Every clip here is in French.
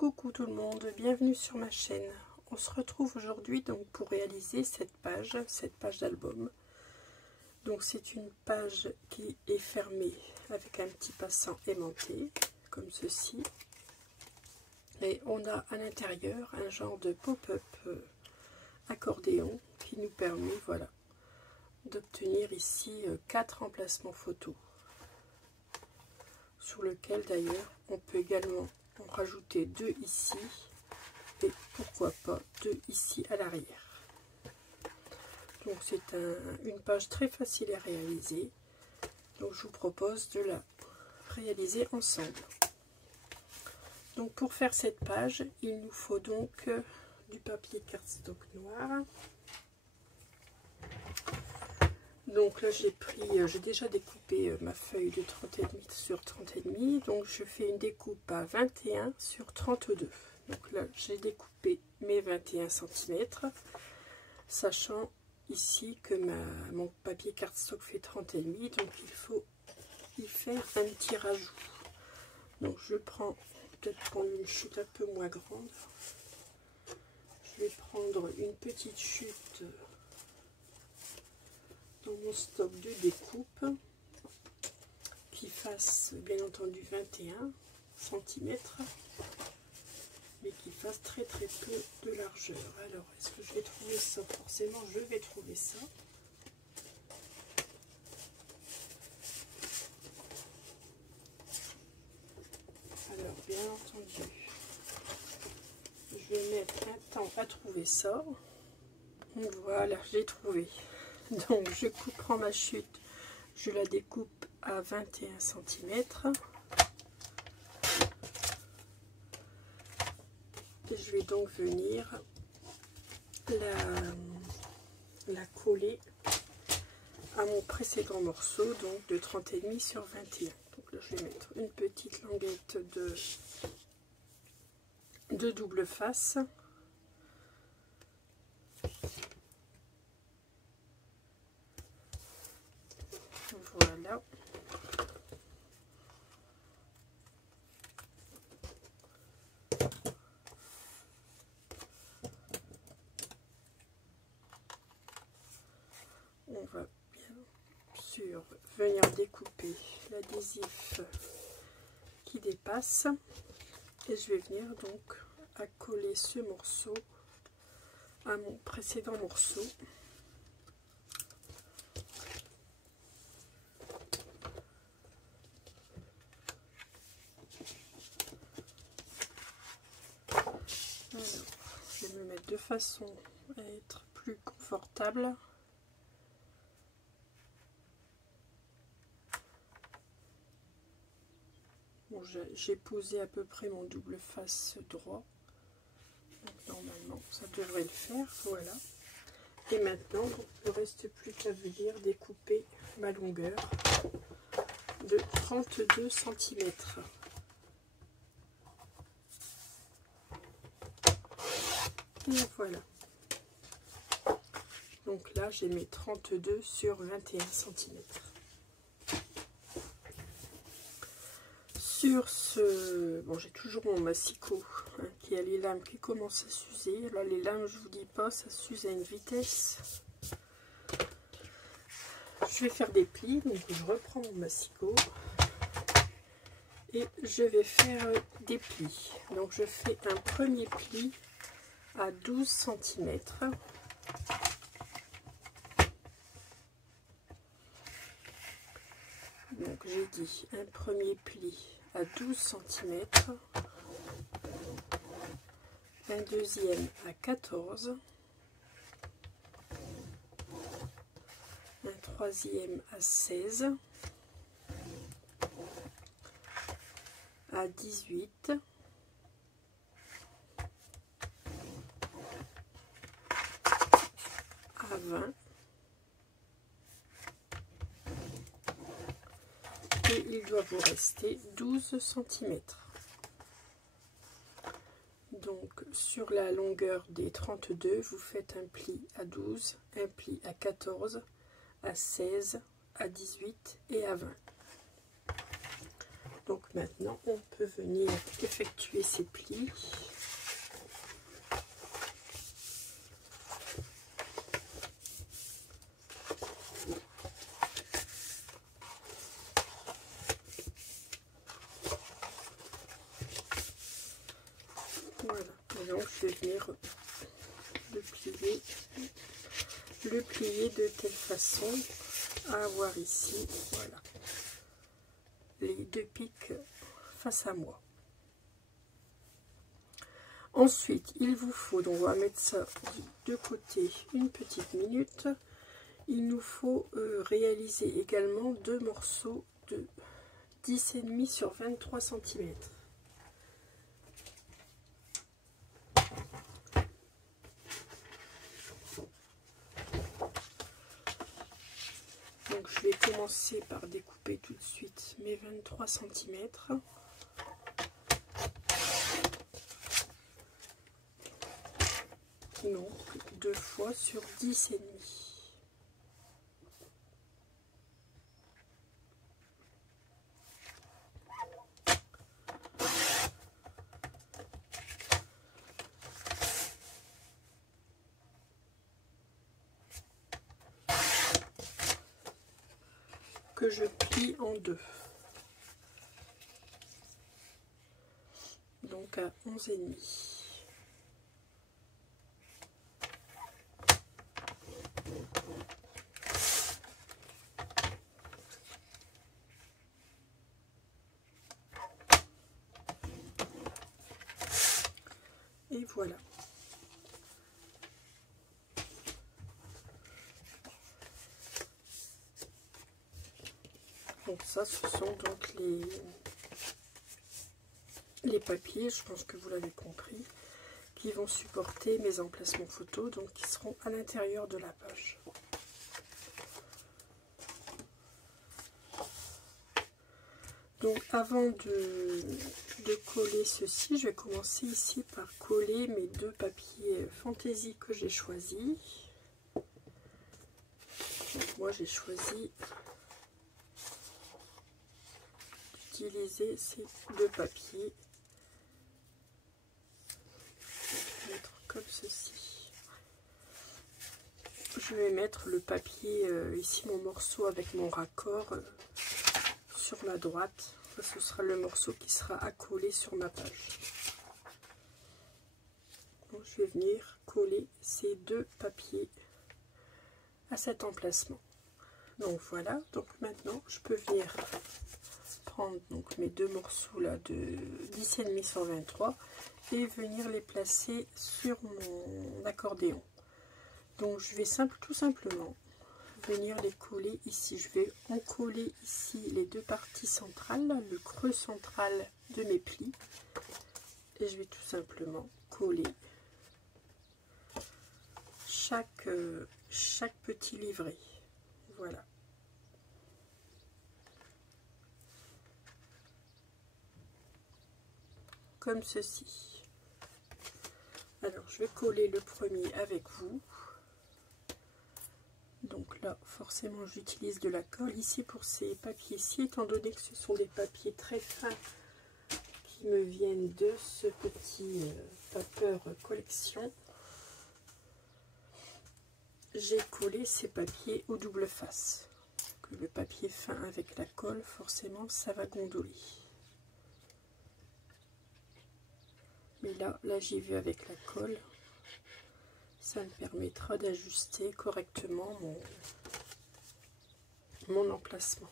Coucou tout le monde, bienvenue sur ma chaîne. On se retrouve aujourd'hui donc pour réaliser cette page d'album. Donc c'est une page qui est fermée avec un petit passant aimanté, comme ceci. Et on a à l'intérieur un genre de pop-up accordéon qui nous permet, voilà, d'obtenir ici 4 emplacements photos. Sur lequel d'ailleurs on peut également en rajouter 2 ici et pourquoi pas 2 ici à l'arrière. Donc c'est une page très facile à réaliser, donc je vous propose de la réaliser ensemble. Donc pour faire cette page, il nous faut donc du papier cardstock noir. Donc là j'ai déjà découpé ma feuille de 30,5 sur 30,5, donc je fais une découpe à 21 sur 32. Donc là j'ai découpé mes 21 cm, sachant ici que mon papier cardstock fait 30,5, donc il faut y faire un petit rajout. Donc je prends, peut-être prendre une chute un peu moins grande, je vais prendre une petite chute dans mon stock de découpe qui fasse bien entendu 21 cm, mais qui fasse très peu de largeur. Alors est-ce que je vais trouver ça? Forcément je vais trouver ça. Alors bien entendu je vais mettre un temps à trouver ça. Voilà, j'ai trouvé. Donc je prends ma chute, je la découpe à 21 cm et je vais donc venir la coller à mon précédent morceau, donc de 30,5 sur 21. Donc là je vais mettre une petite languette de double face. Voilà. On va bien sûr venir découper l'adhésif qui dépasse et je vais venir donc à coller ce morceau à mon précédent morceau. Alors, je vais me mettre de façon à être plus confortable. Bon, j'ai posé à peu près mon double face droit. Donc, normalement, ça devrait le faire. Voilà. Et maintenant, il ne reste plus qu'à venir découper ma longueur de 32 cm. Et voilà. Donc là, j'ai mes 32 sur 21 cm. Sur ce, bon, j'ai toujours mon massicot hein, qui a les lames qui commencent à s'user. Là, les lames, je vous dis pas, ça s'use à une vitesse. Je vais faire des plis, donc je reprends mon massicot et je vais faire des plis. Donc je fais un premier pli à 12 cm. Donc j'ai dit un premier pli à 12 cm, un deuxième à 14, un troisième à 16, à 18, à 20, et il doit vous rester 12 cm. Donc sur la longueur des 32, vous faites un pli à 12, un pli à 14, à 16, à 18 et à 20. Donc maintenant, on peut venir effectuer ces plis. Voilà, et donc je vais venir le plier de telle façon à avoir ici, voilà, les deux pics face à moi. Ensuite, il vous faut, donc on va mettre ça de côté une petite minute. Il nous faut réaliser également deux morceaux de 10,5 sur 23 cm. Donc je vais commencer par découper tout de suite mes 23 cm. Donc 2 fois sur 10,5. Que je plie en deux. Donc à 11,5. Et voilà. Donc ça, ce sont donc les papiers, je pense que vous l'avez compris, qui vont supporter mes emplacements photos, donc qui seront à l'intérieur de la page. Donc avant de coller ceci, je vais commencer ici par coller mes deux papiers fantaisie que j'ai choisis. Donc moi j'ai choisi d'utiliser ces deux papiers. Je vais mettre comme ceci. Je vais mettre le papier ici, mon morceau avec mon raccord sur la droite. Ce sera le morceau qui sera accolé sur ma page. Donc, je vais venir coller ces deux papiers à cet emplacement. Donc voilà, donc maintenant je peux venir prendre donc mes deux morceaux là de 10,5 sur 23 et venir les placer sur mon accordéon. Donc je vais tout simplement venir les coller ici. Je vais en coller ici les deux parties centrales, le creux central de mes plis, et je vais tout simplement coller chaque petit livret. Voilà. Comme ceci. Alors je vais coller le premier avec vous. Donc là, forcément, j'utilise de la colle ici pour ces papiers-ci, étant donné que ce sont des papiers très fins qui me viennent de ce petit Paper Collection. J'ai collé ces papiers au double face. Le papier fin avec la colle, forcément, ça va gondoler. Mais là j'y vais avec la colle. Ça me permettra d'ajuster correctement mon emplacement.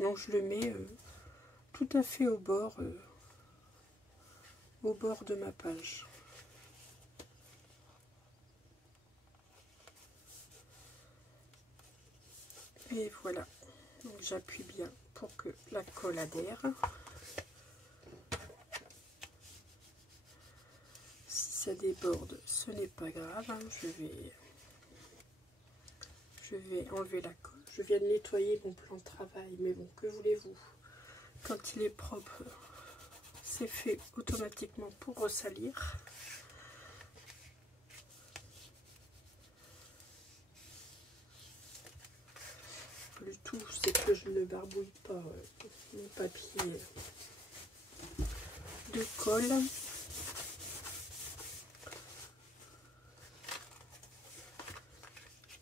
Donc je le mets tout à fait au bord de ma page. Et voilà. Donc j'appuie bien pour que la colle adhère. Si ça déborde, ce n'est pas grave, hein. Je vais enlever la colle. Je viens de nettoyer mon plan de travail, mais bon, que voulez-vous? Quand il est propre, c'est fait automatiquement pour ressalir. Le tout, c'est que je ne barbouille pas mon papier de colle.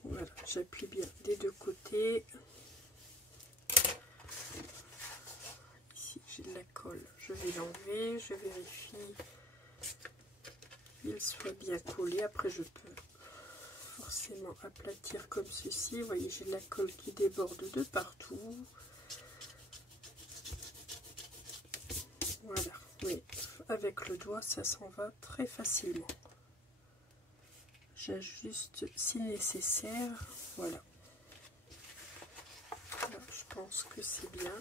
Voilà, j'appuie bien des deux côtés. Ici j'ai de la colle, je vais l'enlever, je vérifie qu'il soit bien collé. Après je peux forcément aplatir comme ceci. Vous voyez, j'ai de la colle qui déborde de partout. Voilà, mais avec le doigt ça s'en va très facilement. J'ajuste si nécessaire. Voilà. Là, je pense que c'est bien.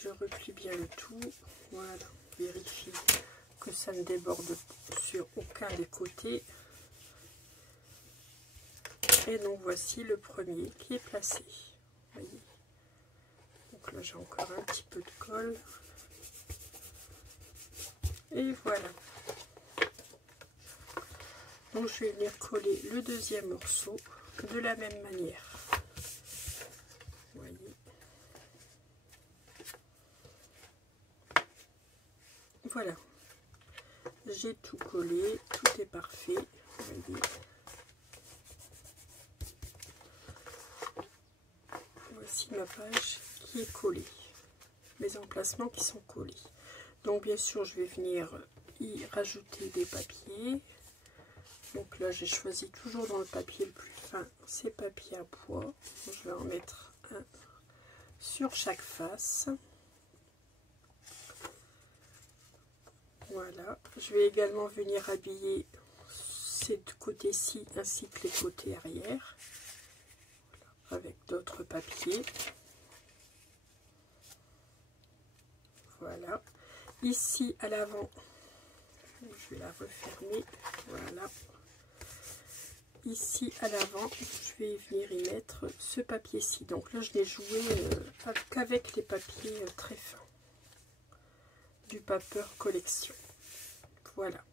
Je replie bien le tout. Voilà, vérifie que ça ne déborde sur aucun des côtés. Et donc voici le premier qui est placé. Voyez. Donc là j'ai encore un petit peu de colle. Et voilà. Donc je vais venir coller le deuxième morceau de la même manière. Vous voyez. Voilà. J'ai tout collé, tout est parfait. Vous voyez. Voici ma page qui est collée. Mes emplacements qui sont collés. Donc bien sûr je vais venir y rajouter des papiers. Donc là j'ai choisi toujours dans le papier le plus fin ces papiers à pois. Je vais en mettre un sur chaque face. Voilà. Je vais également venir habiller ces deux côtés-ci ainsi que les côtés arrière. Voilà. Avec d'autres papiers. Voilà. Ici à l'avant, je vais la refermer. Voilà. Ici à l'avant, je vais venir y mettre ce papier-ci. Donc là, je l'ai joué qu'avec les papiers très fins du Paper Collection. Voilà.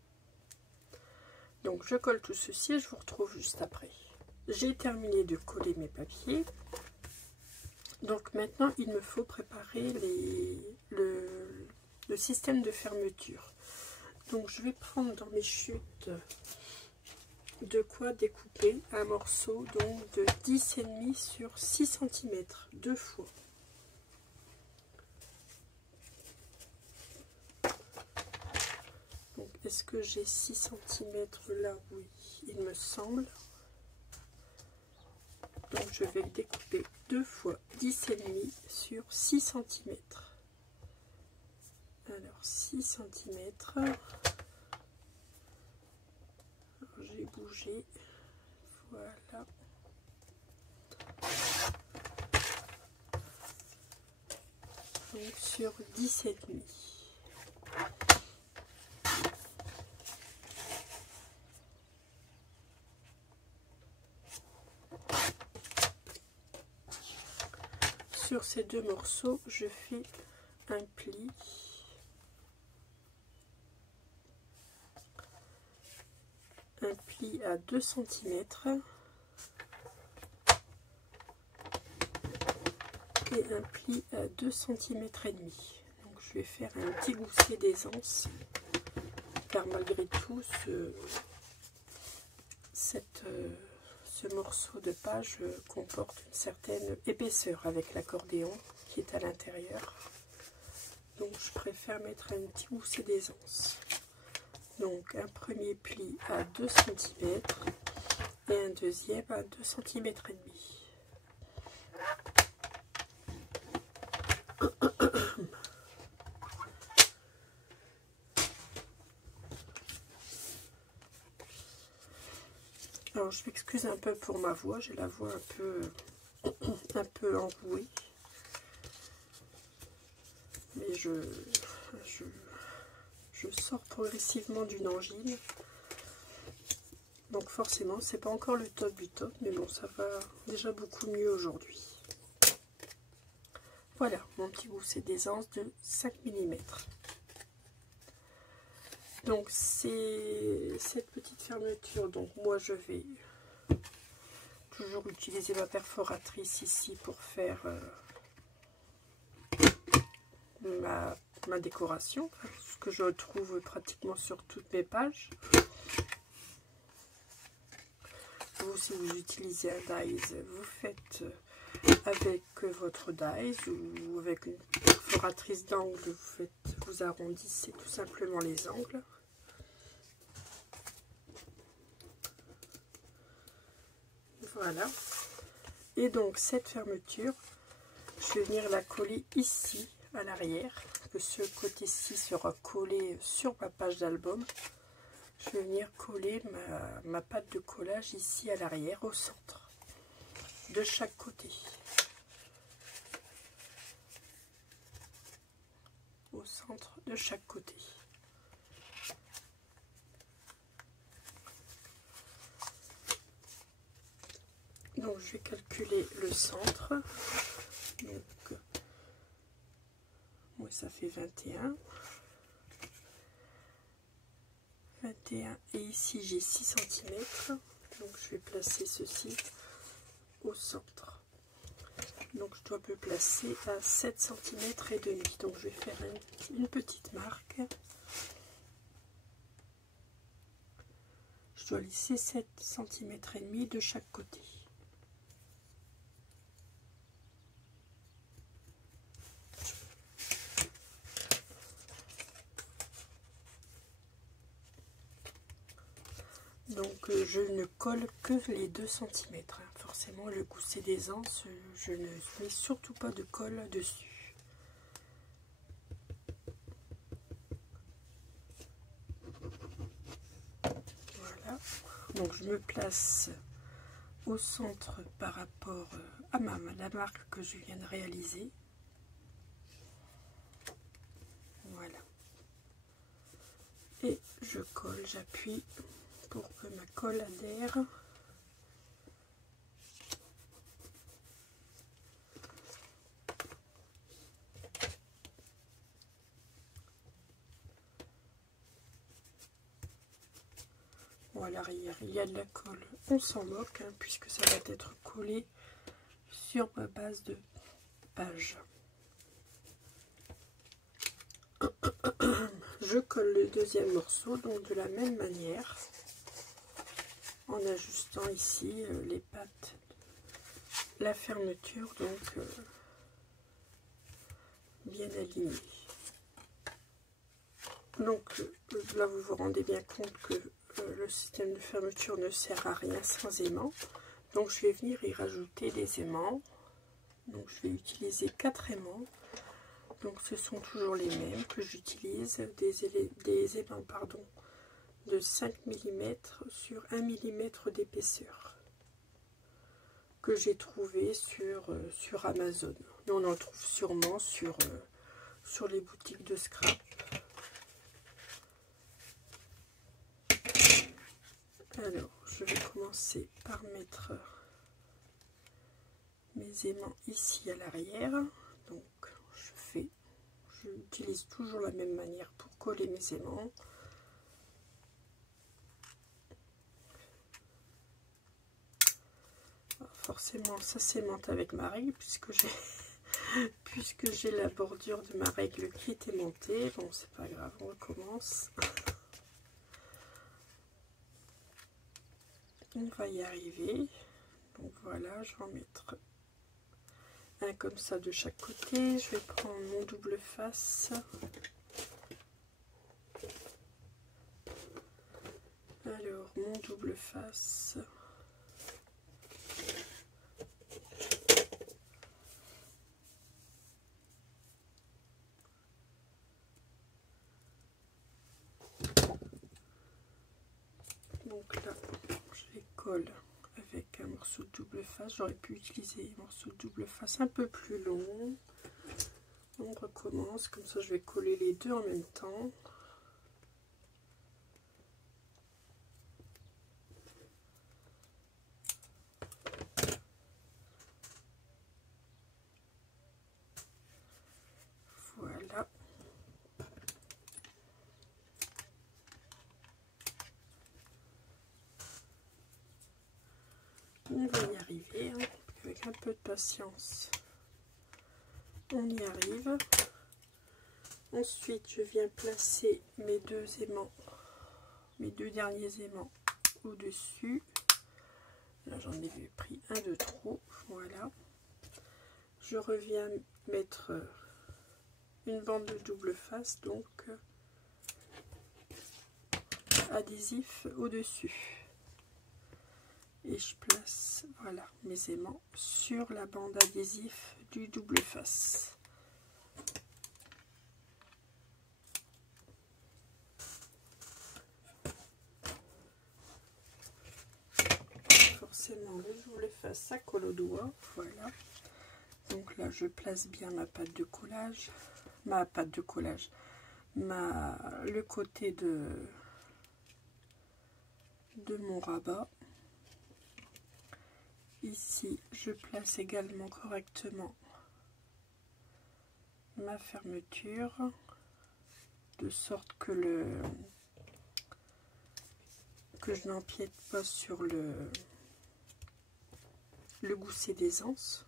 Donc je colle tout ceci et je vous retrouve juste après. J'ai terminé de coller mes papiers. Donc maintenant, il me faut préparer le système de fermeture. Donc je vais prendre dans mes chutes de quoi découper un morceau donc de 10,5 sur 6 cm deux fois. Donc est-ce que j'ai 6 cm là? Oui, il me semble. Donc je vais le découper deux fois 10,5 sur 6 cm. Alors 6 cm. J'ai bougé. Voilà. Donc sur 17,5. Sur ces deux morceaux, je fais un pli. Un pli à 2 cm et un pli à 2 cm et demi. Donc je vais faire un petit gousset d'aisance car malgré tout ce morceau de page comporte une certaine épaisseur avec l'accordéon qui est à l'intérieur. Donc je préfère mettre un petit gousset d'aisance. Donc un premier pli à 2 cm et un deuxième à 2 cm et demi. Alors je m'excuse un peu pour ma voix, j'ai la voix un peu enrouée. Mais je sors progressivement d'une angine. Donc forcément, c'est pas encore le top du top, mais bon, ça va déjà beaucoup mieux aujourd'hui. Voilà, mon petit gousset d'aisance de 5 mm. Donc c'est cette petite fermeture, donc moi je vais toujours utiliser ma perforatrice ici pour faire ma décoration, ce que je retrouve pratiquement sur toutes mes pages. Vous, si vous utilisez un dies, vous faites avec votre dies ou avec une perforatrice d'angle, vous arrondissez tout simplement les angles. Voilà. Et donc cette fermeture, je vais venir la coller ici à l'arrière, que ce côté-ci sera collé sur ma page d'album. Je vais venir coller ma pâte de collage ici à l'arrière, au centre, de chaque côté. Au centre de chaque côté. Donc je vais calculer le centre. Donc, moi ça fait 21. 21 et ici j'ai 6 cm. Donc je vais placer ceci au centre. Donc je dois me placer à 7 cm et demi. Donc je vais faire une petite marque. Je dois laisser 7 cm et demi de chaque côté. Donc je ne colle que les 2 cm. Forcément le gousset des anses, je ne mets surtout pas de colle dessus. Voilà. Donc je me place au centre par rapport à la marque que je viens de réaliser. Voilà. Et je colle, j'appuie pour que ma colle adhère. Bon, à l'arrière, il y a de la colle, on s'en moque, hein, puisque ça va être collé sur ma base de page. Je colle le deuxième morceau, donc de la même manière, en ajustant ici les pattes, la fermeture, donc bien alignée. Donc là vous vous rendez bien compte que le système de fermeture ne sert à rien sans aimant. Donc je vais venir y rajouter des aimants. Donc je vais utiliser 4 aimants. Donc ce sont toujours les mêmes que j'utilise, des aimants pardon, de 5 mm sur 1 mm d'épaisseur, que j'ai trouvé sur Amazon. Mais on en trouve sûrement sur les boutiques de scrap. Alors, je vais commencer par mettre mes aimants ici à l'arrière. Donc, j'utilise toujours la même manière pour coller mes aimants. Alors, forcément, ça s'aimante avec ma règle puisque j'ai la bordure de ma règle qui est aimantée. Bon, c'est pas grave, on recommence. On va y arriver. Donc voilà, je vais en mettre un comme ça de chaque côté. Je vais prendre mon double face. Alors, mon double face. Donc là, je les colle avec un morceau de double face. J'aurais pu utiliser un morceau de double face un peu plus long. On recommence, comme ça je vais coller les deux en même temps. Voilà. On va y arriver. peu de patience. On y arrive. Ensuite, je viens placer mes deux aimants, mes deux derniers aimants au-dessus. Là, j'en ai pris un de trop. Voilà. Je reviens mettre une bande de double face, donc adhésif au-dessus. Et je place, voilà, mes aimants sur la bande adhésif du double face. Forcément, le double face, ça colle au doigt, voilà. Donc là, je place bien ma pâte de collage, le côté de mon rabat. Ici, je place également correctement ma fermeture, de sorte que je n'empiète pas sur le gousset des anses.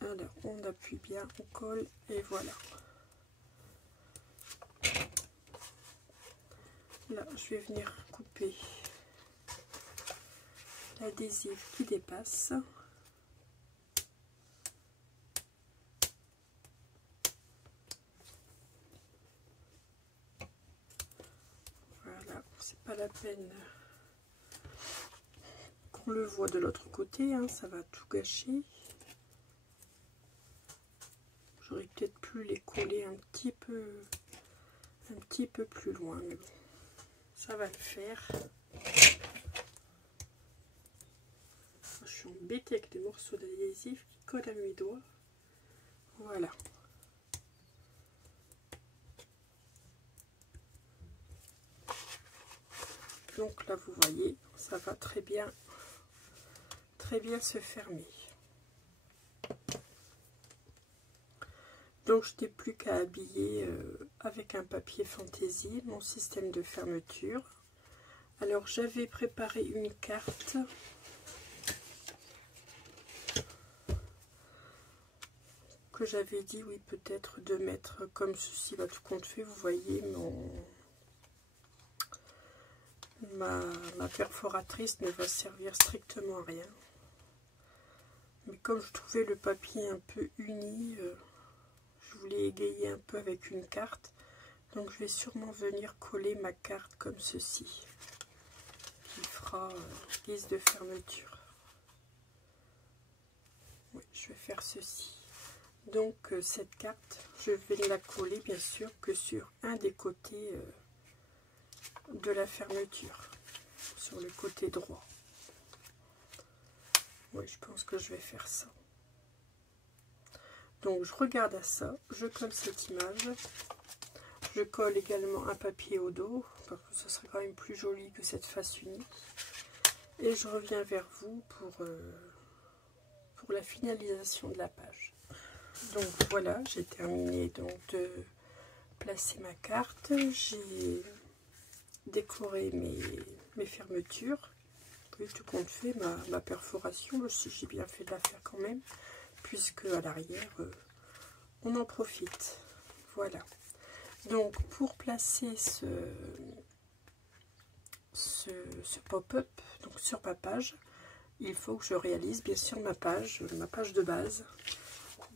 Alors, on appuie bien, on colle et voilà. Là, je vais venir couper l'adhésif qui dépasse. Voilà, c'est pas la peine qu'on le voit de l'autre côté, hein, ça va tout gâcher. J'aurais peut-être pu les coller un petit peu plus loin, mais bon, ça va le faire. Je suis embêtée avec des morceaux d'adhésif qui collent à mes doigts. Voilà. Donc là, vous voyez, ça va très bien se fermer. Donc je n'ai plus qu'à habiller avec un papier fantaisie mon système de fermeture. Alors j'avais préparé une carte que j'avais dit, oui, peut-être de mettre comme ceci, là tout compte fait, vous voyez ma perforatrice ne va servir strictement à rien. Mais comme je trouvais le papier un peu uni, je voulais égayer un peu avec une carte. Donc je vais sûrement venir coller ma carte comme ceci, qui fera guise de fermeture. Oui, je vais faire ceci. Donc cette carte, je vais la coller bien sûr que sur un des côtés de la fermeture, sur le côté droit. Oui, je pense que je vais faire ça. Donc je regarde à ça, je colle cette image, je colle également un papier au dos, parce que ce serait quand même plus joli que cette face unie. Et je reviens vers vous pour la finalisation de la page. Donc voilà, j'ai terminé donc de placer ma carte, j'ai décoré mes fermetures. Oui, tout compte fait, ma perforation, si j'ai bien fait de la faire quand même, puisque à l'arrière, on en profite. Voilà. Donc, pour placer ce pop-up donc sur ma page, il faut que je réalise bien sûr ma page de base.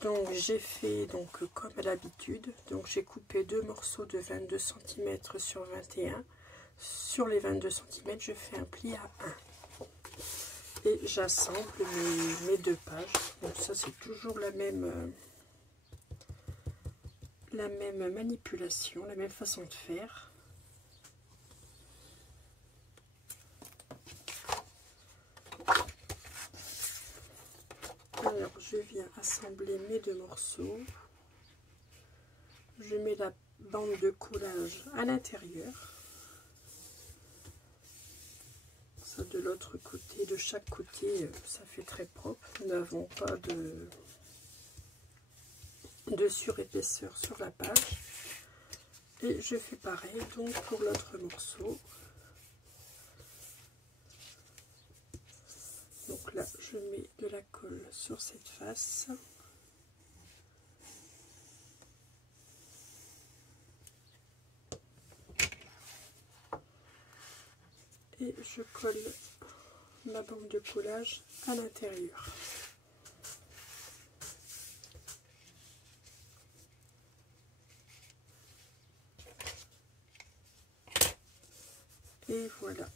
Donc, j'ai fait donc comme à l'habitude. Donc, j'ai coupé deux morceaux de 22 cm sur 21. Sur les 22 cm, je fais un pli à 1. Et j'assemble mes deux pages. Donc ça c'est toujours la même manipulation, la même façon de faire. Alors je viens assembler mes deux morceaux. Je mets la bande de collage à l'intérieur. De l'autre côté, de chaque côté, ça fait très propre. Nous n'avons pas de surépaisseur sur la page. Et je fais pareil donc pour l'autre morceau. Donc là, je mets de la colle sur cette face. Et je colle ma bande de collage à l'intérieur. Et voilà.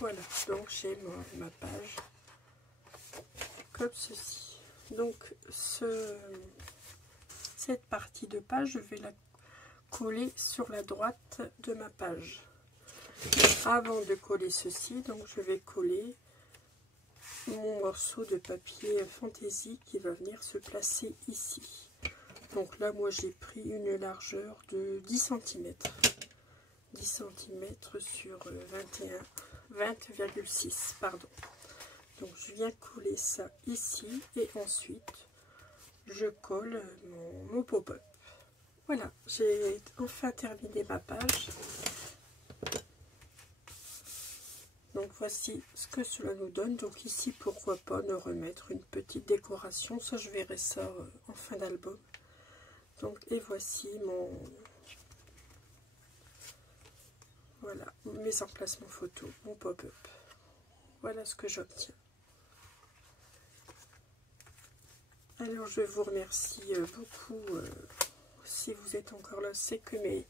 Voilà, donc j'ai ma page comme ceci. Donc cette partie de page, je vais la coller sur la droite de ma page. Avant de coller ceci, donc je vais coller mon morceau de papier fantaisie qui va venir se placer ici. Donc là, moi j'ai pris une largeur de 10 cm. 10 cm sur 20,6, pardon. Donc je viens coller ça ici et ensuite je colle mon pop-up. Voilà, j'ai enfin terminé ma page. Donc voici ce que cela nous donne. Donc ici, pourquoi pas ne remettre une petite décoration. Ça, je verrai ça en fin d'album. Donc, et voici voilà, mes emplacements photos, mon pop-up. Voilà ce que j'obtiens. Alors, je vous remercie beaucoup. Si vous êtes encore là, c'est que mes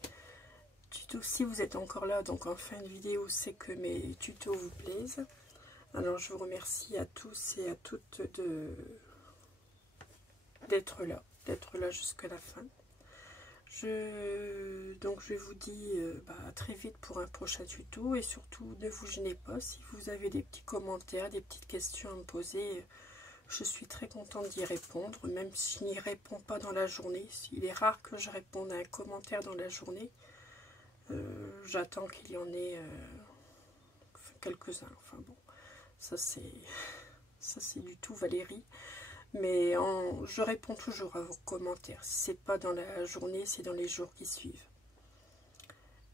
tutos, si vous êtes encore là, donc en fin de vidéo, c'est que mes tutos vous plaisent. Alors, je vous remercie à tous et à toutes d'être là jusqu'à la fin. Donc je vous dis à très vite pour un prochain tuto, et surtout ne vous gênez pas si vous avez des petits commentaires, des petites questions à me poser. Je suis très contente d'y répondre, même si je n'y réponds pas dans la journée. Il est rare que je réponde à un commentaire dans la journée. J'attends qu'il y en ait quelques-uns. Enfin bon, ça c'est du tout Valérie. Mais je réponds toujours à vos commentaires. Si c'est pas dans la journée, c'est dans les jours qui suivent.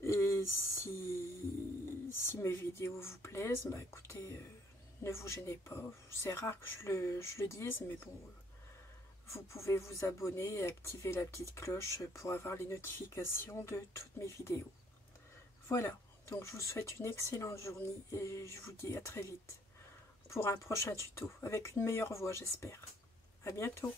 Et si mes vidéos vous plaisent, bah écoutez, ne vous gênez pas. C'est rare que je le dise, mais bon, vous pouvez vous abonner et activer la petite cloche pour avoir les notifications de toutes mes vidéos. Voilà, donc je vous souhaite une excellente journée et je vous dis à très vite pour un prochain tuto, avec une meilleure voix j'espère. À bientôt.